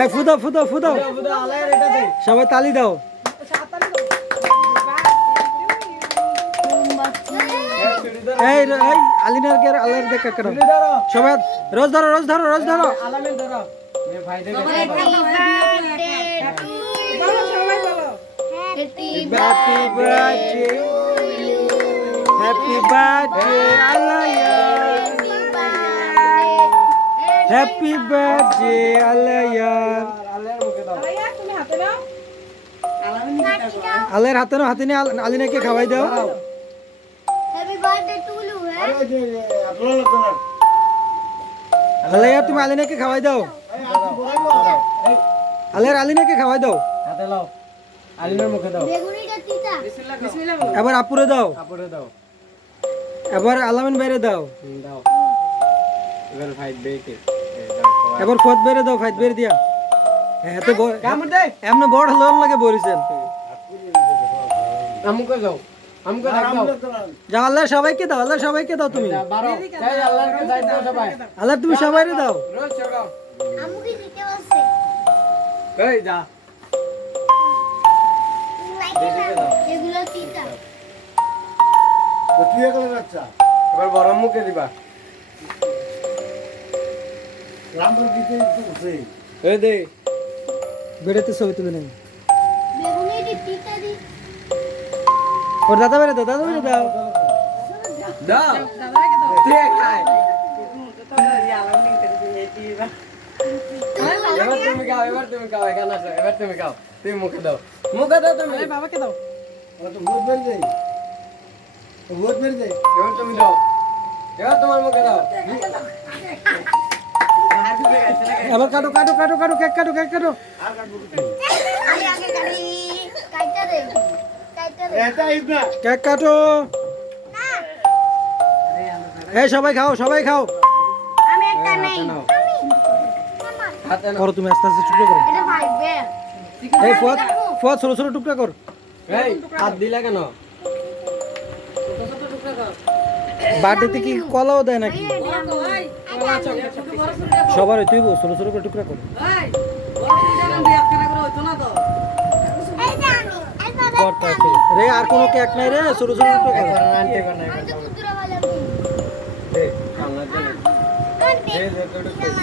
এই ফুদো সবাই তালি দাও। এই আলিনার কে আল্লাহর দেখ কাকা সবাই রোজ ধরো happy birthday Alaya, happy birthday Alaya. আলের হাতে নাও, হাতে নিয়ে আলিনাকে খাওয়াই দাও। আলাইয়া তুমি আলিনাকে খাওয়াই দাও। আলের আলিনাকে খাওয়াই দাও। হাতে লাও, আলিনার মুখে দাও। এবার আপুরে দাও, এবার আলামিন বাইরে দাও, দাও। এবার ফাইট বেকে এবার ফত বাইরে দাও, ফাইট বাইরে দিয়া। হ্যাঁ তো এমনি বড় লোন লাগে বরিছেন। আমুকে দাও, আমুকে দাও। যা আল্লাহ সবাইকে দাও, আল্লাহ সবাইকে দাও তুমি। বারো তাই আল্লাহকে দায়িত্ব সবাই। আল্লাহ তুমি সবাইরে দাও। রোজ চগাও। আমুকে দিতে বসে এই যা। এগুলো তিতা। তো তুই এগুলো বাচ্চা এবার বড় মুখে দিবা। রামপুর দিতে একটু বসে এই দে বেড়েতে ছবি তুলে নেই। বেগুনি দি তিতা দি। ওর দাদা বাইরে দাও, দাদা বাইরে দাও। দাও তুই খাই। এবার তুমি খাও, এবার তুমি খাও, এখানে আসো, এবার তুমি খাও। তুমি মুখে দাও, মুখে দাও তুমি। বাবাকে দাও। ওরা তো ভোট বের দেয়, ভোট বের দেয়। এবার তুমি দাও, এবার তোমার মুখে দাও। এবার কাটো কাটো কাটো কাটো কেক কাটো, কেক কাটো। আর কাটবো কি? আগে আগে গাড়ি কাইটা দে। কাইটা দে। এটা ইবনা কেক কাটো। এই সবাই খাও, সবাই খাও। আমি একটা নেই। নাও। হাতে নাও। করো তুমি আস্তে আস্তে টুকরো করো। এটা ভাইবে। এই ফত ফত ছোট ছোট টুকরা কর। এই হাত দিলা কেন? বাটিতে কি কলাও দেয় নাকি? সবার তুই ছোট ছোট করে টুকরা কর। করতে আছে রে, আর কোনো কেক নাই রে, ছোট ছোট টুকরা কর। আনতে কোন নাই। দে কান্না দে। দে দে তোড় কইছি।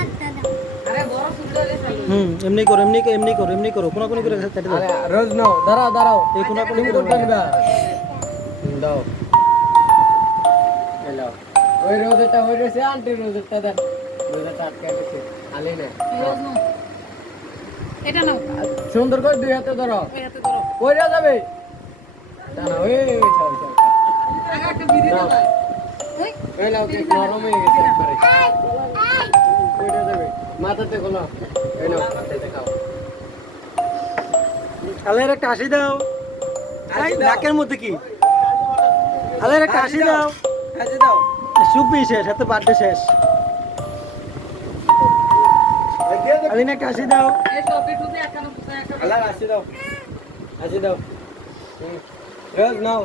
এমনি করো, এমনি করো, কোনা কোনি করে কেটে দাও। আরে রোজ নাও, দাঁড়াও দাঁড়াও। এই কোনা কোনি তুমি করে কোনটা নিবা? দাও। এলো। ওই রোজটা ওই রোজে আন্টি রোজটা দেন। রোজটা আটকে গেছে। আলি না। এটা নাও, সুন্দর করে দুই হাতে ধরো। এই হাতে ধরো। কইরা যাবে। দাঁড়াও, এই চল চল। আগে একটা ভিডিও দাও। ওই এই নাও কেক নরম হয়ে গেছে একবারে। কইরা যাবে। মাথাতে খোলো। এই নাও মাথাতে খাও। আলের একটা হাসি দাও। এই নাকের মধ্যে কি? আলের একটা হাসি দাও। হাসি দাও। সুপি শেষ, হাতে বার্থডে শেষ। আলিনা একটা হাসি দাও। এই টপি টুপি একখানা পোষা একটা আল্লাহ হাসি দাও। হাসি দাও। রোজ নাও।